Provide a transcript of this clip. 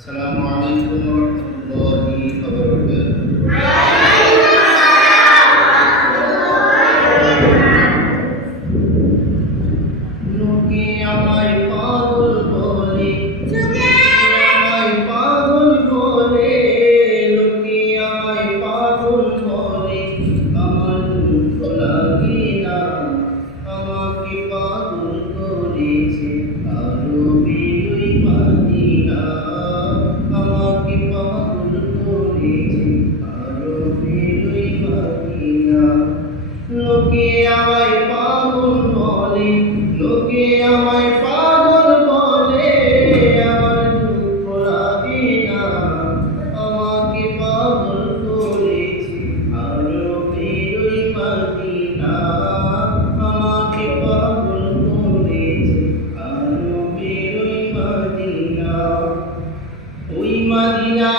السلام عليكم ورحمة الله وبركاته. লোকে আমায় পাগল বলে, লোকে আমায় পাগল বলে, লোকে আমায় পাগল বলে, আমার দুঃখ লাগে না, আমাকে পাগল করেছে আরো বেরোই মাদিনা, আমাকে পাগল করেছে আরো বেরোই মাদিনা। লোকে আমায় পাগল বলে, লোকে আমায় পাগল বলে, আমার দুঃখ লাগে না, আমাকে পাগল করেছে আরো বেরোই মাদিনা, আমাকে পাগল করেছে আরো বেরোই মাদিনা। ওই মাদিনা